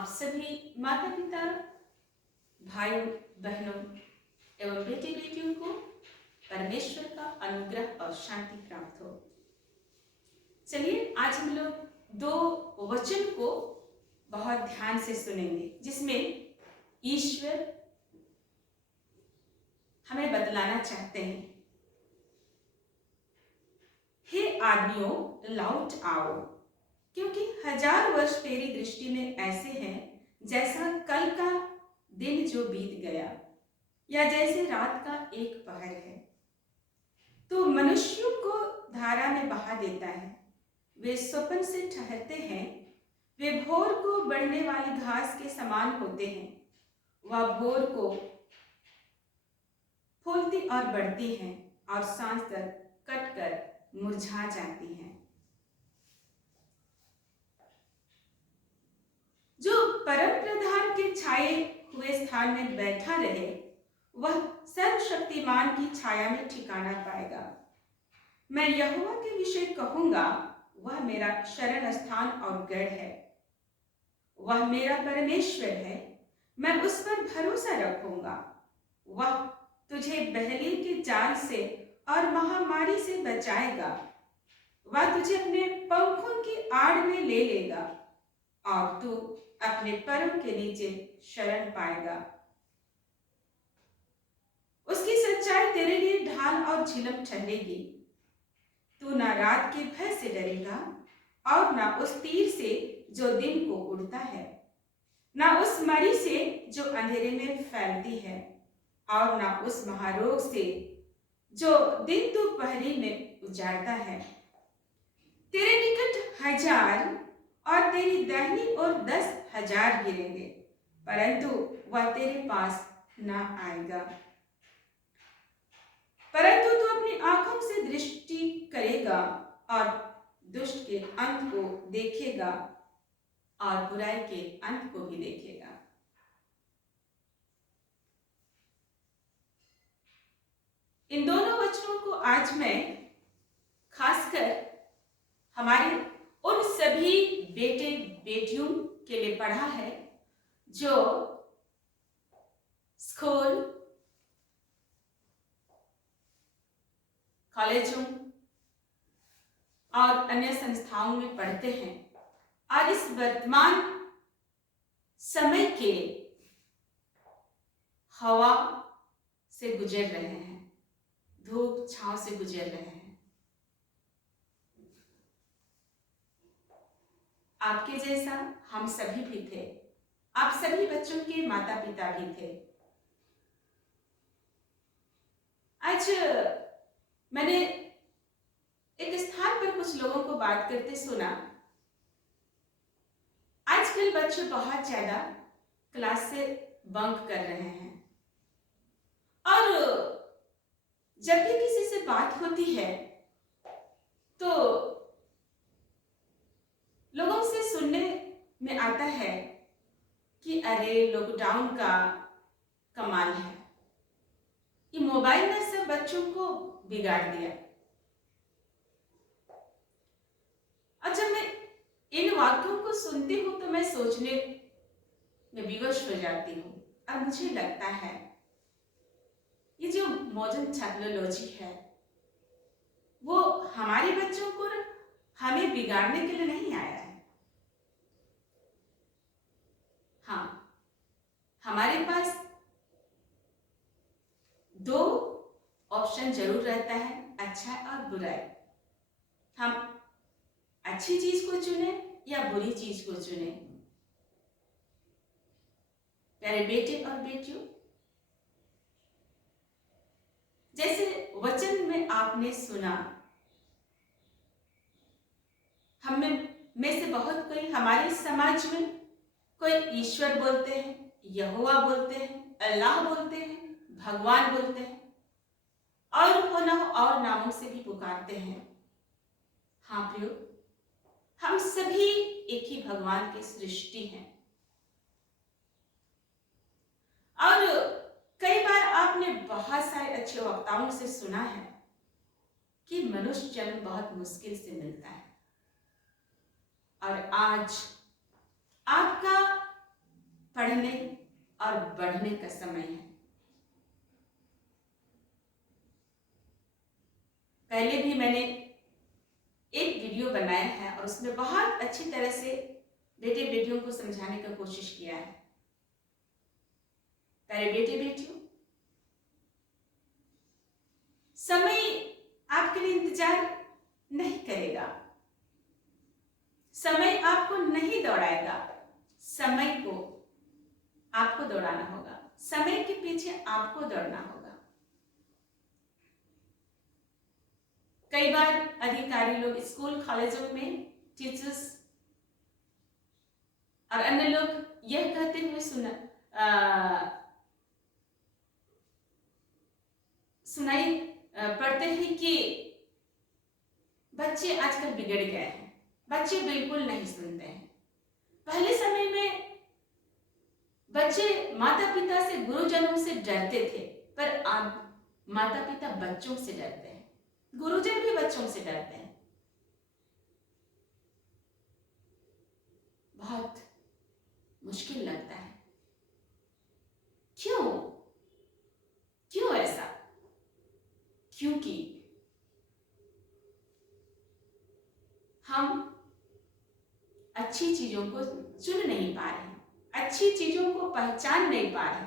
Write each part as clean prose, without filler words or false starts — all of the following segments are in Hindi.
आप सभी माता पिता, भाइयों बहनों एवं बेटे बेटियों को परमेश्वर का अनुग्रह और शांति प्राप्त हो। चलिए आज हम लोग दो वचन को बहुत ध्यान से सुनेंगे, जिसमें ईश्वर हमें बतलाना चाहते हैं। हे आदमियों, लौट आओ, क्योंकि 1000 वर्ष तेरी दृष्टि में ऐसे हैं जैसा कल का दिन जो बीत गया, या जैसे रात का एक पहर है। तो मनुष्यों को धारा में बहा देता है, वे स्वप्न से ठहरते हैं, वे भोर को बढ़ने वाली घास के समान होते हैं। वह भोर को फूलती और बढ़ती हैं और सांझ तक कट कर मुरझा जाती हैं। जो परम प्रधान के छाए हुए स्थान में बैठा रहे, वह सर्वशक्तिमान की छाया में ठिकाना पाएगा। मैं यहोवा के विषय कहूंगा, वह मेरा शरण स्थान और गढ़ है। वह मेरा परमेश्वर है, मैं उस पर भरोसा रखूंगा। वह तुझे बहली के जाल से और महामारी से बचाएगा। वह तुझे अपने पंखों की आड़ में ले लेगा और तू अपने पैरों के नीचे शरण पाएगा। उसकी सच्चाई तेरे लिए ढाल और झिलम ठहरेगी। तू ना रात के भय से डरेगा और ना उस तीर से जो दिन को उड़ता है, ना उस मरी से जो अंधेरे में फैलती है, और ना उस महारोग से जो दिन दोपहरी में उजाड़ता है। तेरे निकट 1000 और तेरी दाहिनी ओर 10,000 गिरेंगे, परंतु वह तेरे पास ना आएगा। परंतु तू अपनी आंखों से दृष्टि करेगा और दुष्ट के अंत को देखेगा और बुराई के अंत को भी देखेगा। इन दोनों वचनों को आज मैं खासकर हमारे उन सभी बेटे बेटियों के लिए पढ़ा है जो स्कूल, कॉलेजों और अन्य संस्थाओं में पढ़ते हैं और इस वर्तमान समय के हवा से गुजर रहे हैं, धूप छांव से गुजर रहे हैं। आपके जैसा हम सभी भी थे, आप सभी बच्चों के माता पिता भी थे। आज मैंने एक स्थान पर कुछ लोगों को बात करते सुना। आजकल बच्चे बहुत ज्यादा क्लास से बंक कर रहे हैं और जब भी किसी से बात होती है तो लोगों से सुनने में आता है कि अरे लॉकडाउन का कमाल है, ये मोबाइल ने सब बच्चों को बिगाड़ दिया। और जब मैं इन वाक्यों को सुनती हूँ तो मैं सोचने में विवश हो जाती हूँ और मुझे लगता है ये जो मॉडर्न टेक्नोलॉजी है वो हमारे बच्चों को हमें बिगाड़ने के लिए नहीं आया है। हाँ, हमारे पास दो ऑप्शन जरूर रहता है, अच्छा और बुरा। हम अच्छी चीज को चुने या बुरी चीज को चुने। प्यारे बेटे और बेटियों, जैसे वचन में आपने सुना, हम में से बहुत कोई हमारे समाज में कोई ईश्वर बोलते हैं, यहोवा बोलते हैं, अल्लाह बोलते हैं, भगवान बोलते हैं और होना और नामों से भी पुकारते हैं। हाँ प्रियो, हम सभी एक ही भगवान की सृष्टि हैं। और कई बार आपने बहुत सारे अच्छे वक्ताओं से सुना है कि मनुष्य जन्म बहुत मुश्किल से मिलता है, और आज आपका पढ़ने और बढ़ने का समय है। पहले भी मैंने एक वीडियो बनाया है और उसमें बहुत अच्छी तरह से बेटे बेटियों को समझाने का कोशिश किया है। प्यारे बेटे बेटियों, समय आपके लिए इंतजार नहीं करेगा, समय आपको नहीं दौड़ाएगा, समय को आपको दौड़ाना होगा, समय के पीछे आपको दौड़ना होगा। कई बार अधिकारी लोग स्कूल कॉलेजों में टीचर्स और अन्य लोग यह कहते हुए सुनाई पड़ते हैं कि बच्चे आजकल बिगड़ गए हैं, बच्चे बिल्कुल नहीं सुनते हैं। पहले समय में बच्चे माता पिता से, गुरुजनों से डरते थे, पर अब माता पिता बच्चों से डरते हैं, गुरुजन भी बच्चों से डरते हैं। बहुत मुश्किल लगता है। क्यों? क्यों ऐसा? क्योंकि हम अच्छी चीजों को चुन नहीं पा रहे, अच्छी चीजों को पहचान नहीं पा रहे,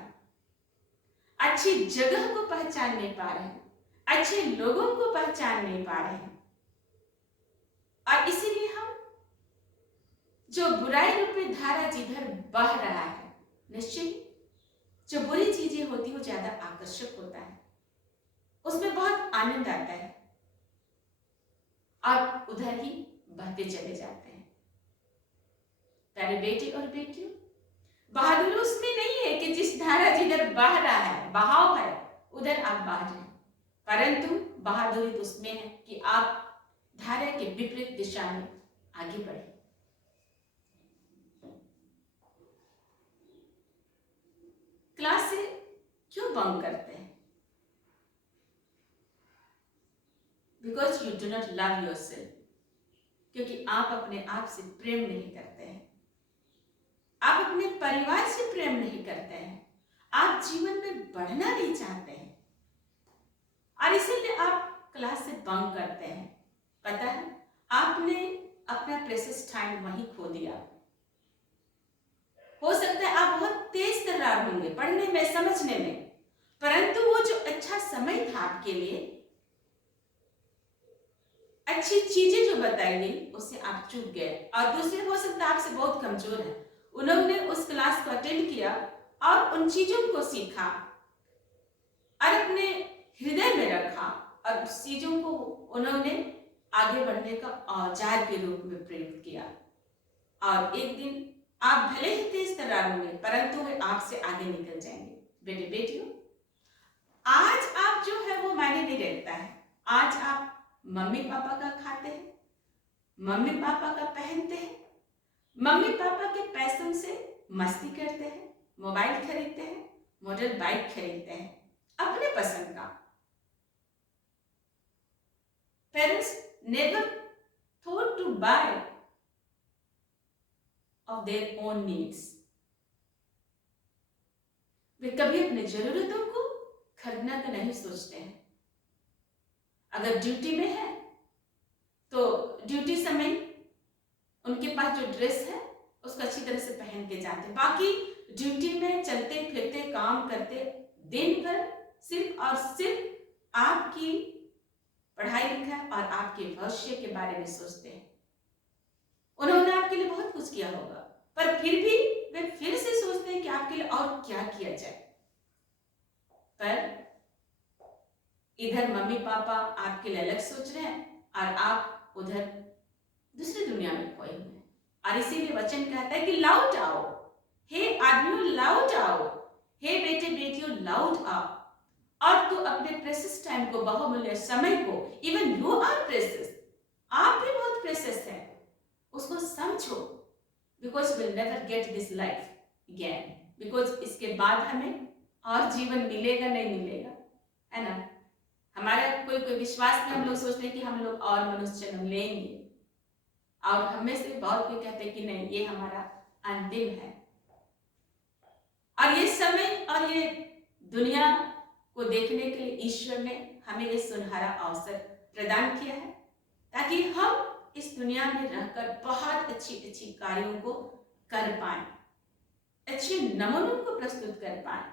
अच्छी जगह को पहचान नहीं पा रहे, अच्छे लोगों को पहचान नहीं पा रहे हैं। और इसीलिए हम जो बुराई रूपी धारा जिधर बह रहा है, निश्चित जो बुरी चीजें होती है वो ज्यादा आकर्षक होता है, उसमें बहुत आनंद आता है और उधर ही बहते चले जाते हैं। प्यारे बेटे और बेटियों, बहादुरी उसमें नहीं है कि जिस धारा जिधर बह रहा है, बहाव है, उधर आप बह जाएं, परंतु बहादुरी तो उसमें है कि आप धारा के विपरीत दिशा में आगे बढ़े। क्लास से क्यों बंक करते हैं? Because you do not love yourself, क्योंकि आप अपने आप से प्रेम नहीं करते हैं, आप अपने परिवार से प्रेम नहीं करते हैं, आप जीवन में बढ़ना नहीं चाहते हैं और इसीलिए आप क्लास से बंक करते हैं। पता है, आपने अपना प्रेशियस टाइम वहीं खो दिया। हो सकता है आप बहुत तेज तर्रार होंगे पढ़ने में, समझने में, परंतु वो जो अच्छा समय था आपके लिए, अच्छी चीजें जो बताई गई, उससे आप चूक गए। और दूसरे हो सकता है आपसे बहुत कमजोर है, उन्होंने उस क्लास को अटेंड किया और उन चीजों को सीखा और अपने हृदय में रखा और उस चीजों को उन्होंने आगे बढ़ने का औजार के रूप में प्रयोग किया। और एक दिन आप भले ही तेज तर्रार होंगे, परंतु वे आपसे आगे निकल जाएंगे। बेटे बेटियों, आज आप जो है वो मायने नहीं रखता है। आज आप मम्मी पापा का खाते हैं, मम्मी पापा का पहनते हैं, मम्मी पापा के पैसों से मस्ती करते हैं, मोबाइल खरीदते हैं, मॉडल बाइक खरीदते हैं, अपने पसंद का। Parents never thought to buy of their own needs. वे कभी अपने जरूरतों को खरीदना का नहीं सोचते हैं। अगर ड्यूटी में है तो ड्यूटी समय उनके पास जो ड्रेस है उसको अच्छी तरह से पहन के जाते हैं। बाकी ड्यूटी में चलते फिरते काम करते दिन भर सिर्फ और सिर्फ आपकी पढ़ाई लिखाई और आपके भविष्य के बारे में सोचते हैं। उन्होंने आपके लिए बहुत कुछ किया होगा, पर फिर भी वे फिर से सोचते हैं कि आपके लिए और क्या किया जाए। पर इधर मम्मी पापा आपके लिए अलग सोच रहे हैं और आप उधर दूसरी दुनिया में खोए हुए हैं। और इसीलिए वचन कहता है कि लौट आओ, हे आदमियों लौट आओ, हे बेटे बेटियों लौट आओ और तू अपने प्रेशियस टाइम को, बहुमूल्य समय को, इवन यू आर प्रेशियस, आप भी बहुत प्रेशियस हैं, उसको समझो। Because will never get this life again, because इसके बाद हमें और जीवन मिलेगा नहीं मिलेगा, है ना। हमारा कोई कोई विश्वास में हम लोग सोचते हैं कि हम लोग और मनुष्य जन्म लेंगे, और हमें से बहुत कोई कहते हैं कि नहीं, ये हमारा अंतिम है। और ये समय और ये दुनिया को देखने के लिए ईश्वर ने हमें ये सुनहरा अवसर प्रदान किया है, ताकि हम इस दुनिया में रहकर बहुत अच्छी अच्छी कार्यों को कर पाए, अच्छे नमूनों को प्रस्तुत कर पाए।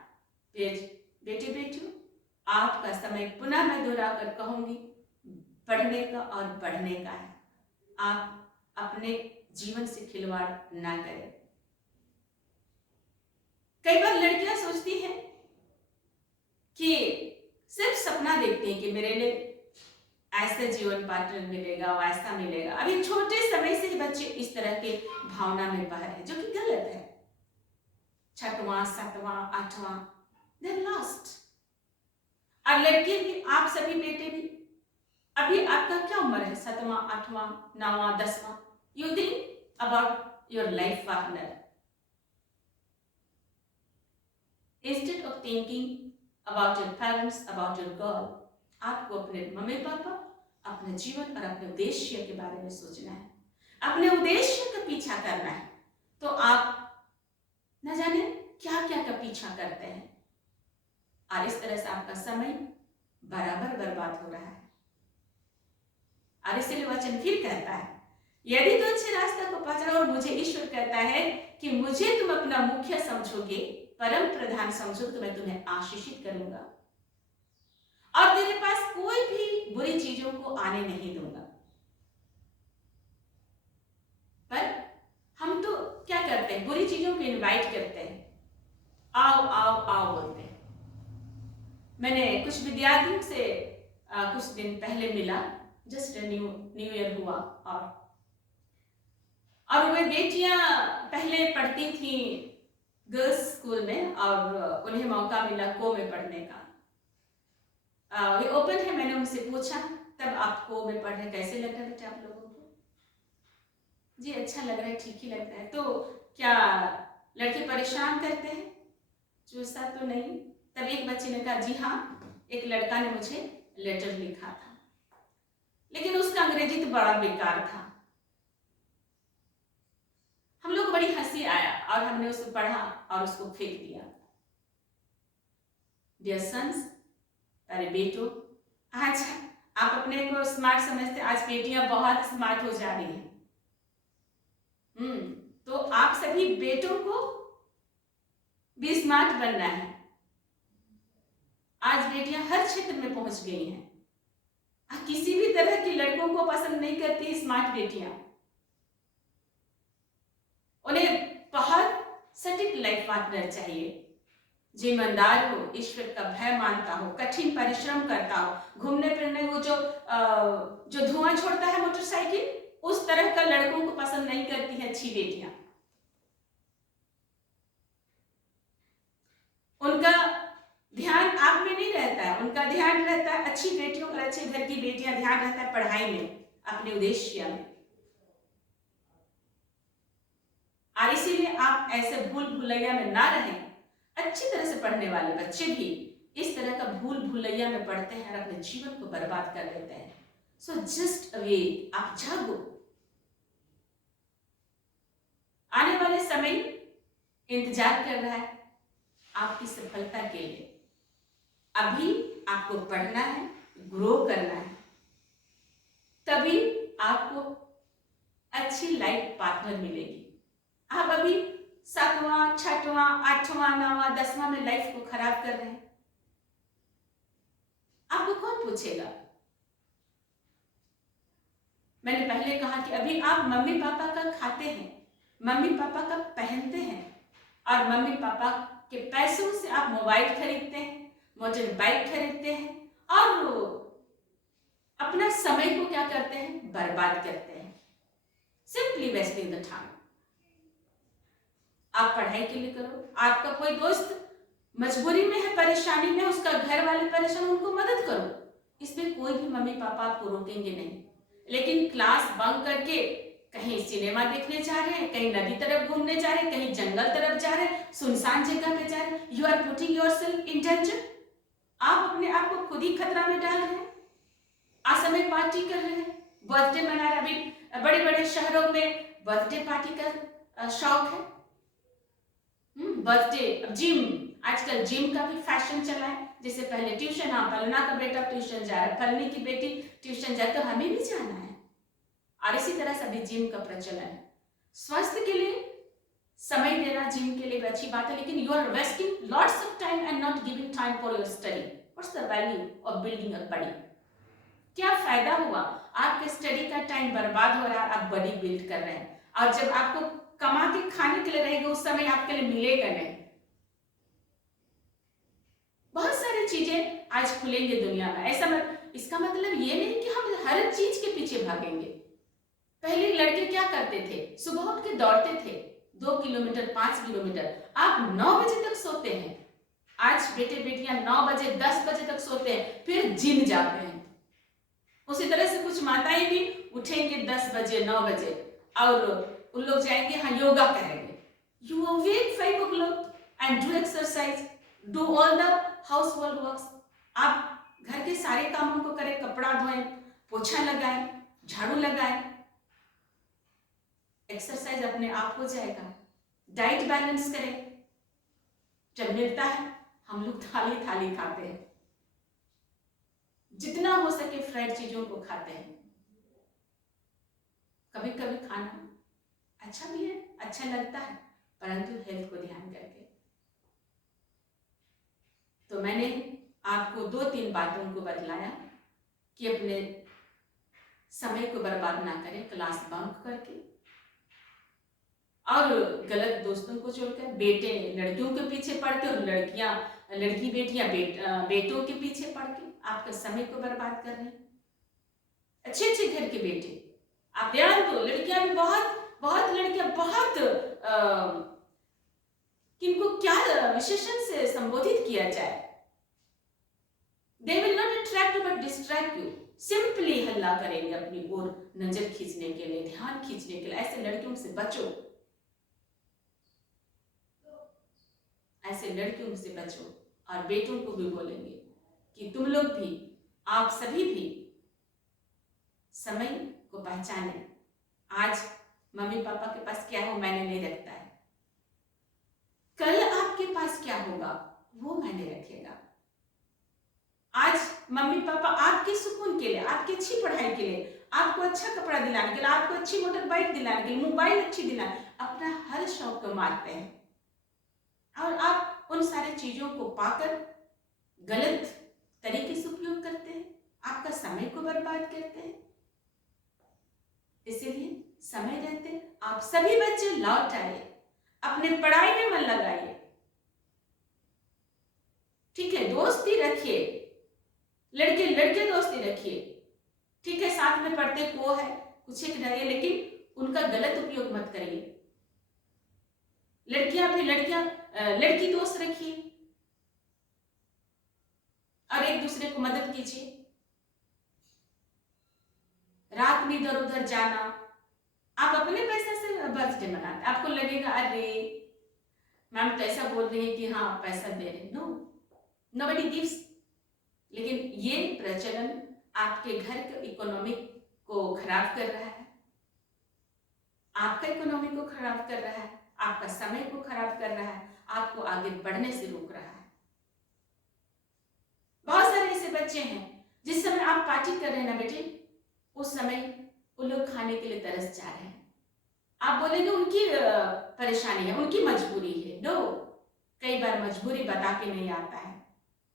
बेटे बेटियों, आपका समय पुनः मैं दोहरा कर कहूंगी, पढ़ने का और बढ़ने का है। आप अपने जीवन से खिलवाड़ ना करें। कई बार लड़कियां सोचती हैं कि सिर्फ सपना देखती हैं कि मेरे लिए ऐसा जीवन पार्टनर मिलेगा, वैसा मिलेगा। अभी छोटे समय से ही बच्चे इस तरह के भावना में बह रहे हैं, जो कि गलत है। 6वां 7वां 8वां दे लॉस्ट। और लड़के भी, आप सभी बेटे भी, अभी आपका क्या उम्र है? 7वां 8वां 9वां 10वां। You think about your life partner instead of thinking about your parents, about your girl. आपको अपने मम्मी पापा, अपने जीवन और अपने उद्देश्य के बारे में सोचना है, अपने उद्देश्य का पीछा करना है। तो आप न जाने क्या क्या का पीछा करते हैं और इस तरह से आपका समय बराबर बर्बाद हो रहा है। और इसलिए वचन फिर कहता है, यदि तो अच्छे रास्ते को पहचानो, और मुझे ईश्वर कहता है कि मुझे तुम अपना मुख्य समझोगे, परम प्रधान समझो, तो मैं तुम्हें आशीषित करूंगा और तेरे पास कोई भी बुरी चीजों को आने नहीं दूंगा। पर हम तो क्या करते हैं? बुरी चीजों को इनवाइट करते हैं, आओ आओ आओ बोलते हैं। मैंने कुछ विद्यार्थियों से कुछ दिन पहले मिला, जस्ट न्यू ईयर हुआ, और वे बेटियां पहले पढ़ती थी गर्ल्स स्कूल में और उन्हें मौका मिला को में पढ़ने का। वे ओपन है। मैंने उनसे पूछा, तब आपको में पढ़ने कैसे लग रहा है बेटा आप लोगों को? जी अच्छा लग रहा है, ठीक ही लगता है। तो क्या लड़के परेशान करते हैं? चूसा तो नहीं। तब एक बच्चे ने कहा, जी हाँ, एक लड़का ने मुझे लेटर लिखा था, लेकिन उसका अंग्रेजी तो बड़ा बेकार था। हम लोग बड़ी हंसी आया और हमने उसको पढ़ा और उसको फेंक दिया। डियर सन्स, अरे बेटो, आज आप अपने को स्मार्ट समझते, आज बेटियां बहुत स्मार्ट हो जा रही हैं। तो आप सभी बेटों को भी स्मार्ट बनना है। आज बेटियां हर क्षेत्र में पहुंच गई हैं। किसी भी तरह के लड़कों को पसंद नहीं करती स्मार्ट बेटियां। उन्हें बहुत सटीक लाइफ पार्टनर चाहिए, जो ईमानदार हो, ईश्वर का भय मानता हो, कठिन परिश्रम करता हो, घूमने फिरने को जो धुआं छोड़ता है मोटरसाइकिल, उस तरह का लड़कों को पसंद नहीं करती है अच्छी बेटियां। उनका ध्यान आप में नहीं रहता है, उनका ध्यान रहता है अच्छी बेटियों और अच्छे घर की बेटियां, ध्यान रहता है पढ़ाई में, अपने उद्देश्य में। और इसीलिए आप ऐसे भूल भुलैया में ना रहें। अच्छी तरह से पढ़ने वाले बच्चे भी इस तरह का भूल भुलैया में पढ़ते हैं और अपने जीवन को बर्बाद कर देते हैं। सो जस्ट अवेक, आप जागो। आने वाले समय इंतजार कर रहा है आपकी सफलता के लिए। अभी आपको पढ़ना है, ग्रो करना है, तभी आपको अच्छी लाइफ पार्टनर मिलेगी। आप अभी 7वां 6वां 8वां 9वां 10वां में लाइफ को खराब कर रहे हैं, आपको कौन पूछेगा? मैंने पहले कहा कि अभी आप मम्मी पापा का खाते हैं, मम्मी पापा का पहनते हैं, और मम्मी पापा के पैसों से आप मोबाइल खरीदते हैं, मोटर बाइक खरीदते हैं, और अपना समय को क्या करते हैं? बर्बाद करते हैं, सिंपली वेस्टिंग द टाइम। आप पढ़ाई के लिए करो। आपका कोई दोस्त मजबूरी में है, परेशानी में, उसका घर वाले परेशान, उनको मदद करो। इसमें कोई भी मम्मी पापा आपको रोकेंगे नहीं। लेकिन क्लास बंक करके कहीं सिनेमा देखने जा रहे हैं, कहीं नदी तरफ घूमने जा रहे हैं, कहीं जंगल तरफ जा रहे हैं, सुनसान जगह पे जा रहे हैं, you are putting yourself in danger. आप अपने आप को खुद ही खतरा में डाल रहे हैं। असमय पार्टी कर रहे हैं, बर्थडे मना रहे। अभी बड़े बड़े शहरों में बर्थडे पार्टी का शौक है। बर्थडे, जिम, आजकल जिम का भी फैशन चला है। जैसे पहले ट्यूशन, हाँ फलना का बेटा ट्यूशन जा रहा है, फलनी की बेटी ट्यूशन जा रही, तो हमें भी जाना है। और इसी तरह से अभी जिम का प्रचलन है। स्वास्थ्य के लिए समय देना जिम के लिए भी अच्छी बात है, लेकिन you are wasting lots of time and not giving time for your study. What's the value of building a body? क्या फायदा हुआ? आपके स्टडी का टाइम बर्बाद हो रहा है, आप बॉडी बिल्ड कर रहे हैं, और जब आपको कमा के खाने के लिए रहेगा उस समय आपके लिए मिलेगा नहीं। बहुत सारी चीजें आज खुलेंगे दुनिया में, ऐसा इसका मतलब ये नहीं कि हम हर चीज के पीछे भागेंगे। पहले लड़के क्या करते थे? सुबह उठ के दौड़ते थे 2 किलोमीटर 5 किलोमीटर। आप 9 बजे तक सोते हैं। आज बेटे बेटियां 9 बजे 10 बजे तक सोते हैं, फिर जिम जाते हैं। उसी तरह से कुछ माताएं भी उठेंगे 10 बजे 9 बजे और उन लोग जाएंगे हाँ योगा करेंगे। You awake 5 o'clock and do exercise, do all the house hold works. आप घर के सारे कामों को करें, कपड़ा धोएं, पोछा लगाएं, झाड़ू लगाएं, एक्सरसाइज अपने आप हो जाएगा। डाइट बैलेंस करें। जब मिलता है हम लोग थाली थाली खाते हैं, जितना हो सके फ्राइड चीजों को खाते हैं। कभी कभी खाना अच्छा भी है, अच्छा लगता है, परंतु हेल्थ को ध्यान करके। तो मैंने आपको 2-3 बातों को बतलाया कि अपने समय को बर्बाद ना करें क्लास बंक करके और गलत दोस्तों को छोड़कर। बेटे लड़कियों के पीछे पड़ के और लड़की बेटियां बेटों के पीछे पड़ के आपका समय को बर्बाद कर रहे हैं। अच्छे अच्छे घर के बेटे आप ध्यान दो, लड़कियां भी बहुत लड़कियां बहुत किनको क्या विशेषण से संबोधित किया जाए, they will not attract but distract you. Simply हल्ला करेंगे अपनी ओर नजर खींचने के लिए, ध्यान खींचने के लिए। ऐसे लड़कियों से बचो, ऐसे लड़कियों से बचो। और बेटों को भी बोलेंगे कि तुम लोग भी, आप सभी भी समय को पहचाने। आज मम्मी पापा के पास क्या हो मैंने नहीं रखता है, कल आपके पास क्या होगा वो मैंने रखेगा। आज मम्मी पापा आपके सुकून के लिए, आपकी अच्छी पढ़ाई के लिए, आपको अच्छा कपड़ा दिलाने के लिए, आपको अच्छी मोटर बाइक दिलाने के लिए, मोबाइल अच्छी दिलाने, अपना हर शौक को मारते हैं और आप उन सारी चीजों को पाकर गलत तरीके से उपयोग करते हैं, आपका समय को बर्बाद करते हैं। इसीलिए समय रहते आप सभी बच्चे लौट आइए, अपने पढ़ाई में मन लगाइए, ठीक है, दोस्ती रखिए, लड़के लड़के दोस्ती रखिए, ठीक है, साथ में पढ़ते को है कुछ एक रहिए, लेकिन उनका गलत उपयोग मत करिए। लड़कियां भी लड़की दोस्त रखिए और एक दूसरे को मदद कीजिए। रात में इधर उधर जाना, आप अपने पैसे से बर्थडे मनाते, आपको लगेगा अरे मैम तो ऐसा बोल रही है कि हाँ पैसा दे रहे, नो, नोबडी गिव्स। लेकिन ये प्रचलन आपके घर के इकोनॉमी को खराब कर रहा है, आपका इकोनॉमी को खराब कर रहा है, आपका समय को खराब कर रहा है, आपको आगे बढ़ने से रोक रहा है। बहुत सारे ऐसे बच्चे हैं जिस समय आप पार्टी कर रहे हैं ना बेटे, उस समय वो लोग खाने के लिए तरस जा रहे हैं। आप बोलेंगे उनकी परेशानी है, उनकी मजबूरी है। नो, कई बार मजबूरी बता के नहीं आता है।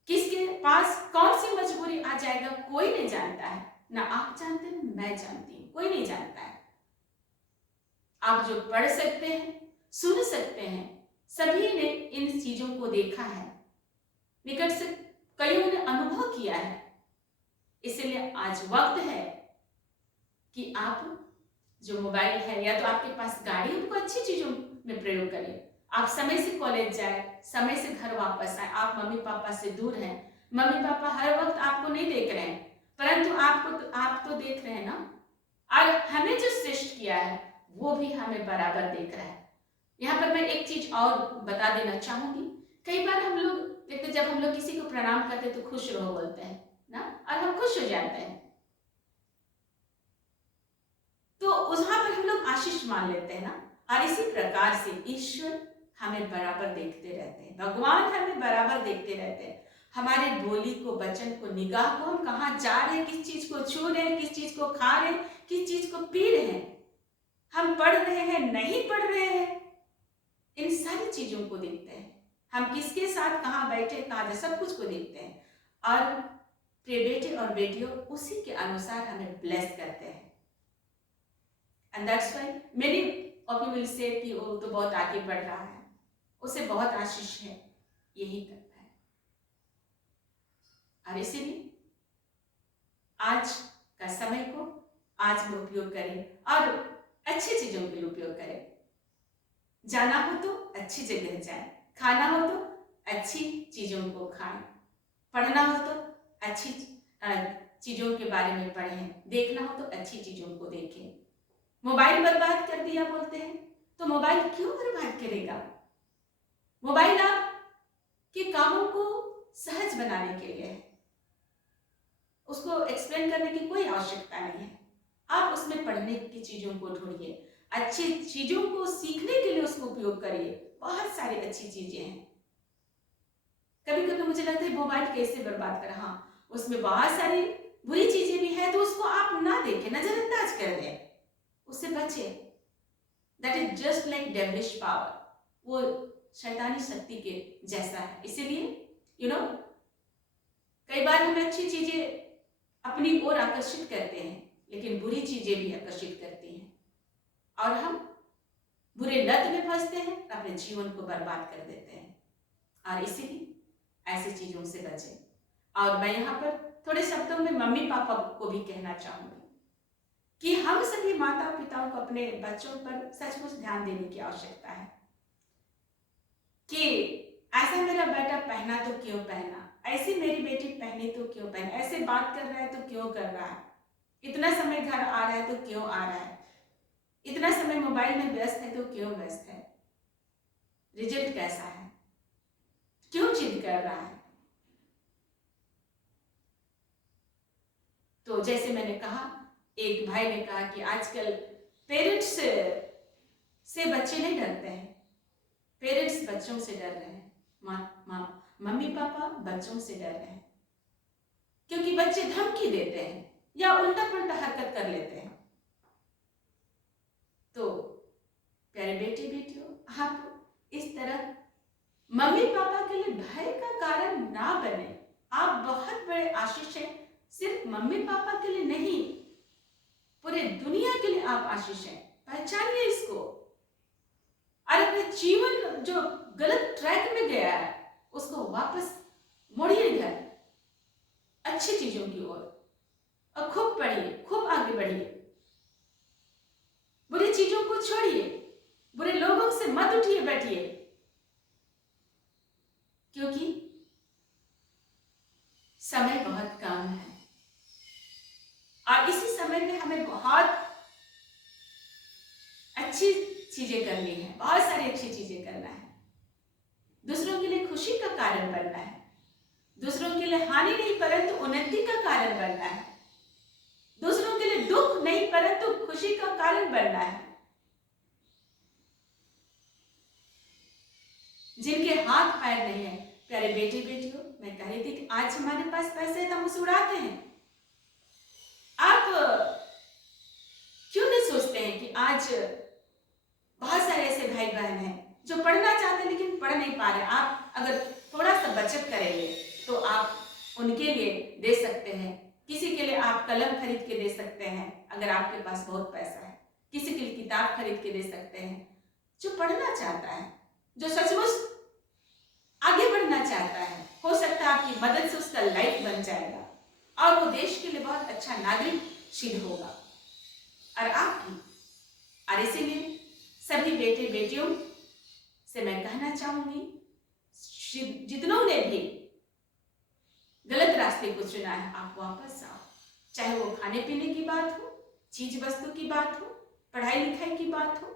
किसके पास कौन सी मजबूरी आ जाएगा कोई नहीं जानता है, ना आप जानते हैं मैं जानती हूं, कोई नहीं जानता है। आप जो पढ़ सकते हैं, सुन सकते हैं, सभी ने इन चीजों को देखा है, निकट से कईयों ने अनुभव किया है। इसलिए आज वक्त है कि आप जो मोबाइल है या तो आपके पास गाड़ी, उनको अच्छी चीजों में प्रयोग करिए। आप समय से कॉलेज जाए, समय से घर वापस आए। आप मम्मी पापा से दूर हैं, मम्मी पापा हर वक्त आपको नहीं देख रहे हैं, परंतु आप तो देख रहे हैं ना। और हमें जो श्रेष्ठ किया है वो भी हमें बराबर देख रहा है। यहाँ पर मैं एक चीज और बता देना चाहूंगी। कई बार हम लोग देखते, जब हम लोग किसी को प्रणाम करते तो खुश रहो बोलते हैं ना, और हम खुश हो जाते हैं, तो वहां पर हम लोग आशीष मान लेते हैं ना। और इसी प्रकार से ईश्वर हमें बराबर देखते रहते हैं, भगवान हमें बराबर देखते रहते हैं। हमारे बोली को, वचन को, निगाह को, हम कहाँ जा रहे हैं, किस चीज को छू रहे हैं, किस चीज को खा रहे हैं, किस चीज को पी रहे हैं, हम पढ़ रहे हैं, नहीं पढ़ रहे हैं, इन सारी चीजों को देखते हैं। हम किसके साथ कहाँ बैठे, कहाँ जा, सब कुछ को देखते हैं। और प्रिय बेटे और बेटियों, उसी के अनुसार हमें ब्लेस करते हैं। And that's why many of you will say कि वो तो बहुत आगे बढ़ रहा है, उसे बहुत आशीष है, यही करता है। और इसीलिए आज का समय को आज में उपयोग करें और अच्छी चीजों के लिए उपयोग करें। जाना हो तो अच्छी जगह जाएं, खाना हो तो अच्छी चीजों को खाएं, पढ़ना हो तो अच्छी चीजों के बारे में पढ़ें, देखना हो तो अच्छी चीजों को देखें। मोबाइल बर्बाद कर दिया बोलते हैं, तो मोबाइल क्यों बर्बाद करेगा? मोबाइल आप के कामों को सहज बनाने के लिए है, उसको एक्सप्लेन करने की कोई आवश्यकता नहीं है। आप उसमें पढ़ने की चीजों को ढूंढिए, अच्छी चीजों को सीखने के लिए उसको उपयोग करिए। बहुत सारी अच्छी चीजें हैं। कभी कभी मुझे लगता है मोबाइल कैसे बर्बाद कर, हाँ उसमें बहुत सारी बुरी चीजें भी है, तो उसको आप ना देखें, नजरअंदाज कर दें, उससे बचे। That is just like devilish power, वो शैतानी शक्ति के जैसा है। इसीलिए कई बार हम अच्छी चीजें अपनी ओर आकर्षित करते हैं, लेकिन बुरी चीजें भी आकर्षित करती हैं और हम बुरे लत में फंसते हैं, अपने जीवन को बर्बाद कर देते हैं। और इसीलिए ऐसी चीजों से बचें। और मैं यहाँ पर थोड़े शब्दों में मम्मी पापा को भी कहना चाहूंगी कि हम सभी माता पिताओं को अपने बच्चों पर सचमुच ध्यान देने की आवश्यकता है कि ऐसा मेरा बेटा पहना तो क्यों पहना, ऐसी मेरी बेटी पहनी तो क्यों पहनी, ऐसे बात कर रहा है तो क्यों कर रहा है, इतना समय घर आ रहा है तो क्यों आ रहा है, इतना समय मोबाइल में व्यस्त है तो क्यों व्यस्त है, रिजल्ट कैसा है, क्यों जिद कर रहा है। तो जैसे मैंने कहा, एक भाई ने कहा कि आजकल पेरेंट्स से बच्चे नहीं डरते हैं, पेरेंट्स बच्चों से डर रहे हैं। मम्मी पापा बच्चों से डर रहे हैं, क्योंकि बच्चे धमकी देते हैं या उल्टा पुल्टा हरकत कर लेते हैं। तो प्यारे बेटे बेटियों, आप इस तरह मम्मी पापा के लिए भय का कारण ना बने। आप बहुत बड़े आशीष हैं, सिर्फ मम्मी पापा के लिए नहीं, पूरे दुनिया के लिए आप आशीष हैं। पहचानिए इसको और अपने जीवन जो गलत ट्रैक में गया है उसको वापस मोड़िए घर, अच्छी चीजों की ओर, और खूब पढ़िए, खूब आगे बढ़िए, बुरी चीजों को छोड़िए, बुरे लोगों से मत उठिए बैठिए, क्योंकि समय बहुत कम है और इसी समय में हमें बहुत अच्छी चीजें करनी है, बहुत सारी अच्छी चीजें करना है, दूसरों के लिए खुशी का कारण बनना है, दूसरों के लिए हानि नहीं परंतु उन्नति का कारण बनना है, दूसरों के लिए दुख नहीं परंतु खुशी का कारण बनना है। जिनके हाथ पैर नहीं है, प्यारे बेटे बेटियों, मैं कह रही थी कि आज हमारे पास पैसे हैं तो हम उसे उड़ाते हैं। आप क्यों नहीं सोचते हैं कि आज बहुत सारे ऐसे भाई बहन हैं जो पढ़ना चाहते हैं लेकिन पढ़ नहीं पा रहे। आप अगर थोड़ा सा बचत करेंगे तो आप उनके लिए दे सकते हैं, किसी के लिए आप कलम खरीद के दे सकते हैं अगर आपके पास बहुत पैसा है, किसी के लिए किताब खरीद के दे सकते हैं। जो पढ़ना चाहता है, जो सचमुच आगे बढ़ना चाहता है, हो सकता है आपकी मदद से उसका लाइफ बन जाएगा और वो देश के लिए बहुत अच्छा नागरिक सिद्ध होगा, और आप भी। और इसीलिए सभी बेटे बेटियों से मैं कहना चाहूंगी, जितनों ने भी गलत रास्ते को चुना है, आप वापस आओ। चाहे वो खाने पीने की बात हो, चीज वस्तु की बात हो, पढ़ाई लिखाई की बात हो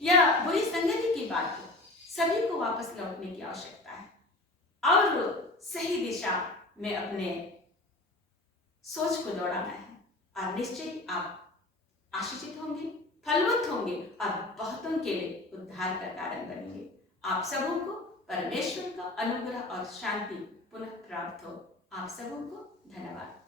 या बुरी संगति की बात हो, सभी को वापस लौटने की आवश्यकता है और सही दिशा में अपने सोच को दौड़ाना है, और निश्चय आप आशीषित होंगे, फलवत होंगे और बहुतों के लिए उद्धार का कारण बनेंगे। आप सबों को परमेश्वर का अनुग्रह और शांति पुनः प्राप्त हो। आप सबों को धन्यवाद।